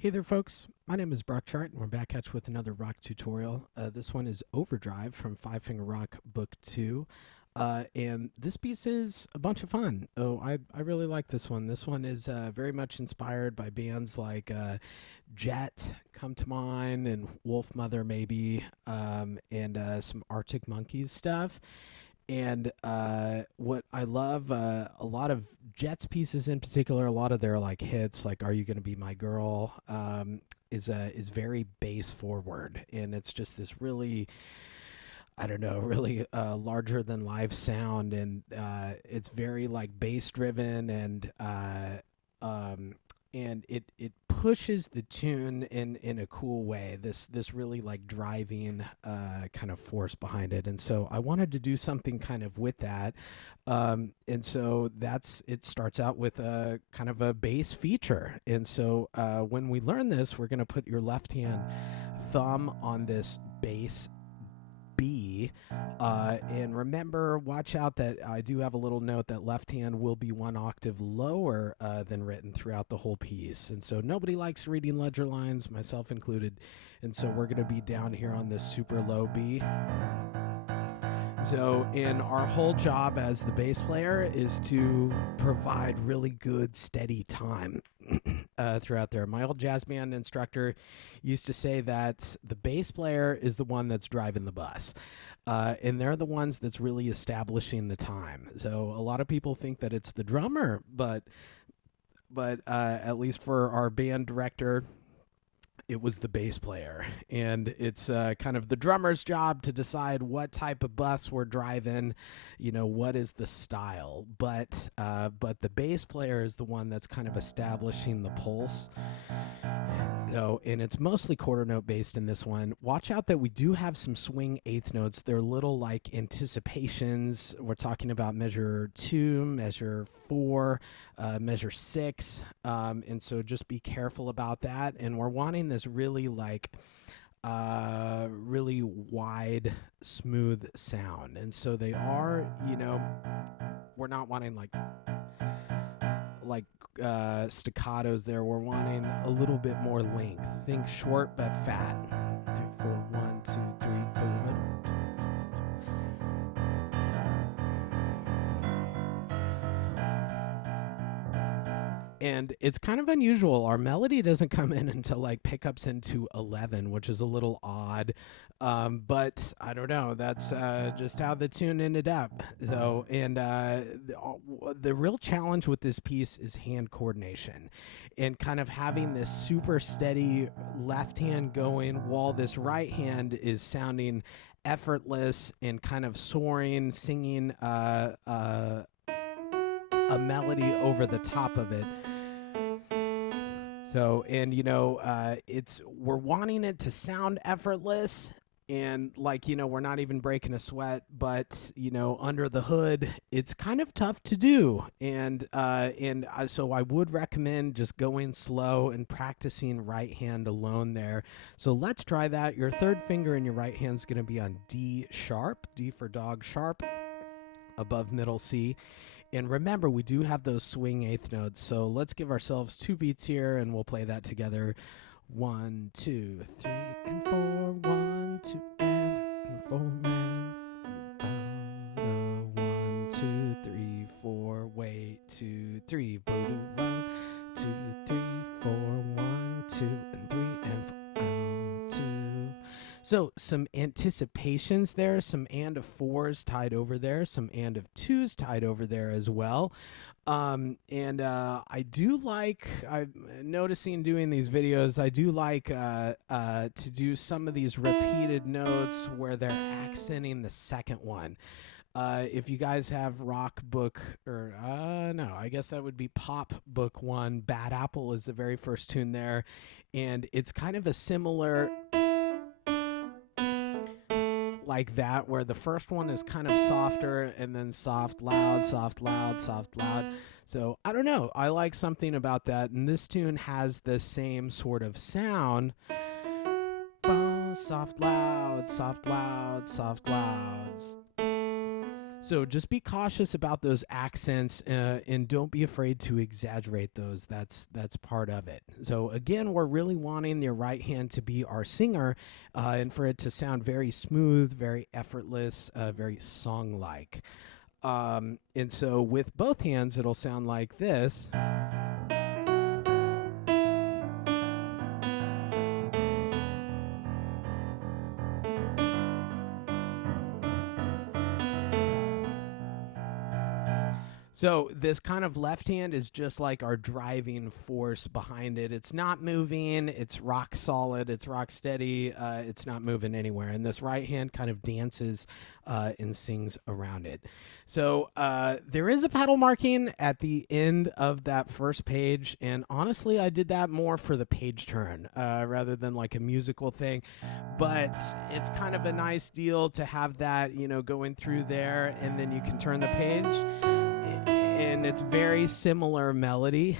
Hey there, folks. My name is Brock Chart, and we're back at you with another rock tutorial. This one is Overdrive from Five Finger Rock Book 2. And this piece is a bunch of fun. I really like this one. This one is very much inspired by bands like Jet, come to mind, and Wolf Mother, maybe, and some Arctic Monkeys stuff. And what I love, a lot of Jets pieces in particular, a lot of their like hits, like "Are You Gonna Be My Girl," is very bass forward, and it's just this really, I don't know, really larger than life sound, and it's very like bass driven, and it pushes the tune in a cool way. This really like driving kind of force behind it, and so I wanted to do something kind of with that. And so that's it. Starts out with a kind of a bass feature, and so when we learn this, we're going to put your left hand thumb on this bass B. And remember, watch out that I do have a little note that left hand will be one octave lower than written throughout the whole piece. And so nobody likes reading ledger lines, myself included. And so we're going to be down here on this super low B. So, in our whole job as the bass player is to provide really good, steady time throughout there. My old jazz band instructor used to say that the bass player is the one that's driving the bus. And they're the ones that's really establishing the time. So, a lot of people think that it's the drummer, but at least for our band director, it was the bass player, and it's kind of the drummer's job to decide what type of bus we're driving, what is the style, but the bass player is the one that's kind of establishing the pulse. So, and it's mostly quarter note based in this one. Watch out that we do have some swing eighth notes. They're little like anticipations. We're talking about measure 2, measure 4, measure 6. And so just be careful about that. And we're wanting this really like really wide, smooth sound. And so they are, we're not wanting like staccatos there. We're wanting a little bit more length. Think short but fat. 3, 4, 1, 2, 3, boom. And it's kind of unusual. Our melody doesn't come in until like pickups into 11, which is a little odd. But I don't know. That's just how the tune ended up. So, and the real challenge with this piece is hand coordination and kind of having this super steady left hand going while this right hand is sounding effortless and kind of soaring, singing a melody over the top of it. So, and it's we're wanting it to sound effortless and like we're not even breaking a sweat, but under the hood it's kind of tough to do. So I would recommend just going slow and practicing right hand alone there. So let's try that. Your third finger in your right hand is going to be on D sharp, D for dog sharp, above middle C. And remember, we do have those swing eighth notes. So let's give ourselves 2 beats here, and we'll play that together. 1, 2, 3, and 4. 1, 2, and 4. And 1, 2, 3, 4. Wait, 2, 3. 1, 2, 3, 4. 1, 2, and 3, and 4. So some anticipations there, some and of 4s tied over there, some and of 2s tied over there as well. I do like, I'm noticing doing these videos, I do like to do some of these repeated notes where they're accenting the second one. If you guys have rock book, or no, I guess that would be pop book 1. Bad Apple is the very first tune there, and it's kind of a similar like that, where the first one is kind of softer and then soft, loud, soft, loud, soft, loud. So I don't know. I like something about that. And this tune has the same sort of sound. Boom, soft, loud, soft, loud, soft, louds. So just be cautious about those accents and don't be afraid to exaggerate those. That's part of it. So again, we're really wanting the right hand to be our singer and for it to sound very smooth, very effortless, very song-like. And so with both hands, it'll sound like this. So this kind of left hand is just like our driving force behind it. It's not moving. It's rock solid. It's rock steady. It's not moving anywhere. And this right hand kind of dances and sings around it. So there is a pedal marking at the end of that first page. And honestly, I did that more for the page turn rather than like a musical thing. But it's kind of a nice deal to have that, going through there. And then you can turn the page. And it's very similar melody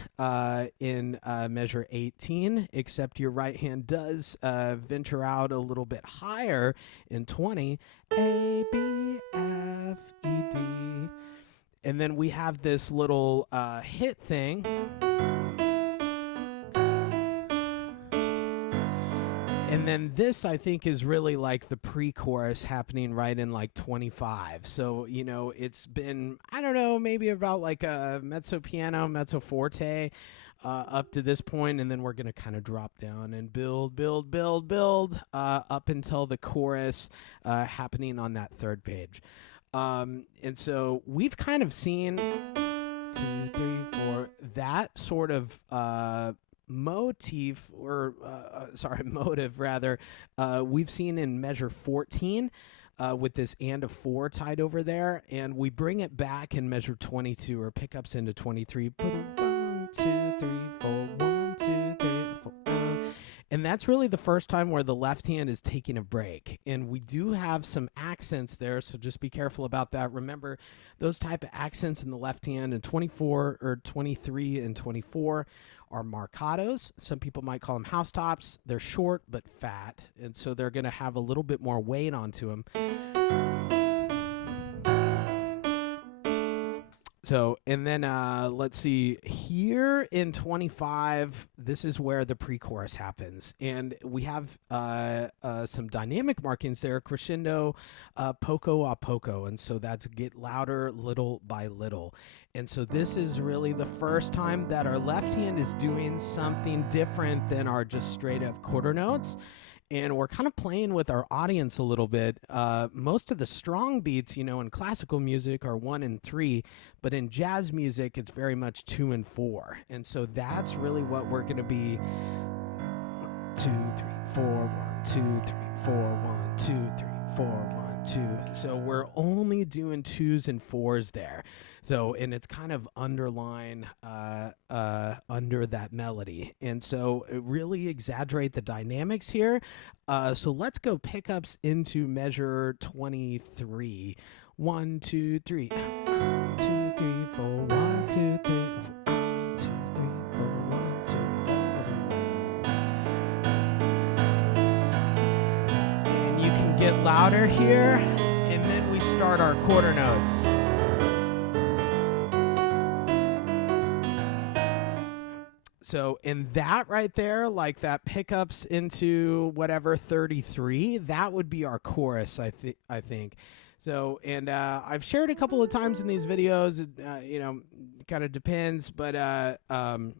in measure 18, except your right hand does venture out a little bit higher in 20. A, B, F, E, D. And then we have this little hit thing. And then this, I think, is really like the pre-chorus happening right in like 25. So, it's been, I don't know, maybe about like a mezzo piano, mezzo forte up to this point, and then we're going to kind of drop down and build up until the chorus happening on that third page. And so we've kind of seen 2, 3, 4, that sort of motive rather, we've seen in measure 14 with this and a 4 tied over there, and we bring it back in measure 22 or pickups into 23. 1, 2, 3, 4, 1, 2, 3, 4. And that's really the first time where the left hand is taking a break. And we do have some accents there, so just be careful about that. Remember, those type of accents in the left hand in 24 or 23 and 24 are marcatos. Some people might call them housetops. They're short but fat, and so they're going to have a little bit more weight onto them. So, and then let's see, here in 25, this is where the pre-chorus happens. And we have some dynamic markings there, crescendo, poco a poco. And so that's get louder little by little. And so this is really the first time that our left hand is doing something different than our just straight up quarter notes. And we're kind of playing with our audience a little bit. Most of the strong beats, in classical music are 1 and 3, but in jazz music, it's very much 2 and 4. And so that's really what we're going to be 1, 2, 3, 4, 1, 2, 3, 4, 1, 2, 3, 4, 1, 2. So we're only doing 2s and 4s there. So, and it's kind of underline under that melody. And so really exaggerate the dynamics here. So let's go pickups into measure 23. 1, 2, 3. 1, 2, 3, 4. 1, 2, 3, 4. 1, 2, 3, 4. 1, 2. And you can get louder here. And then we start our quarter notes. So in that right there, like that pickups into whatever 33, that would be our chorus, I think. So, and I've shared a couple of times in these videos, kind of depends, but every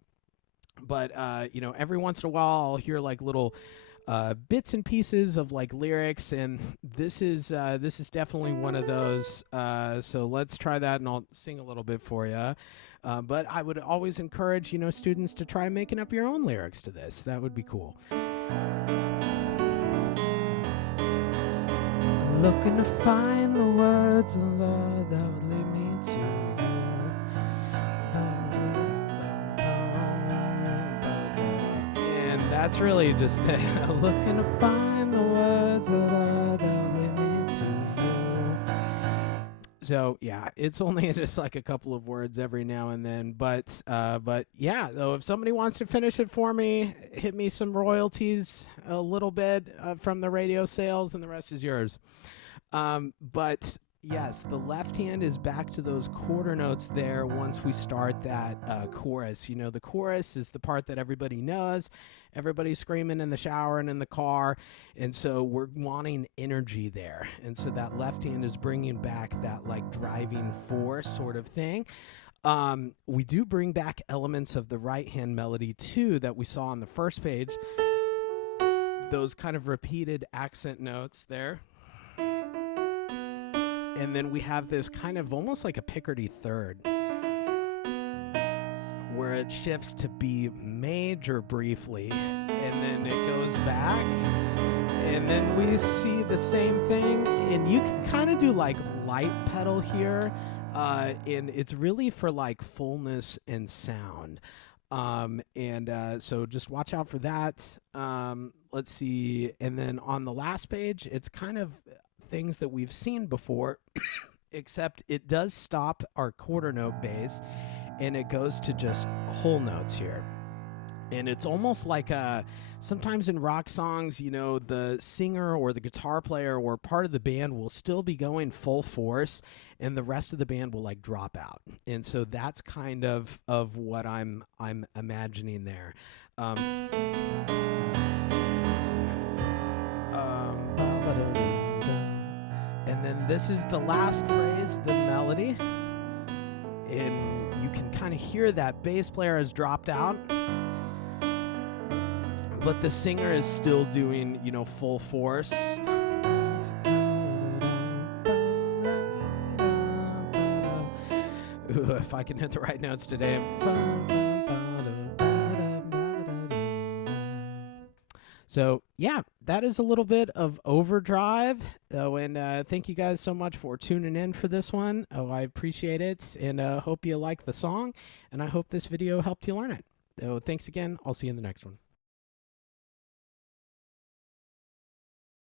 once in a while I'll hear like little bits and pieces of like lyrics, and this is definitely one of those. So let's try that, and I'll sing a little bit for you. But I would always encourage, students to try making up your own lyrics to this. That would be cool. Looking to find the words of love that would lead me to you. And that's really just looking to find the words of love that would lead me to you. So yeah, it's only just like a couple of words every now and then, but yeah. So if somebody wants to finish it for me, hit me some royalties a little bit from the radio sales, and the rest is yours. But Yes, the left hand is back to those quarter notes there once we start that chorus. You know, the chorus is the part that everybody knows. Everybody's screaming in the shower and in the car. And so we're wanting energy there. And so that left hand is bringing back that like driving force sort of thing. We do bring back elements of the right hand melody too that we saw on the first page. Those kind of repeated accent notes there. And then we have this kind of almost like a Picardy third where it shifts to B major briefly, and then it goes back, and then we see the same thing, and you can kind of do like light pedal here, and it's really for like fullness and sound. So just watch out for that. Let's see. And then on the last page, it's kind of things that we've seen before, except it does stop our quarter note bass and it goes to just whole notes here. And it's almost like sometimes in rock songs, you know, the singer or the guitar player or part of the band will still be going full force and the rest of the band will like drop out. And so that's kind of what I'm imagining there. And then this is the last phrase, the melody. And you can kind of hear that bass player has dropped out, but the singer is still doing, you know, full force. Ooh, if I can hit the right notes today. So, yeah, that is a little bit of Overdrive. And thank you guys so much for tuning in for this one. Oh, I appreciate it, and hope you like the song, and I hope this video helped you learn it. So, thanks again. I'll see you in the next one.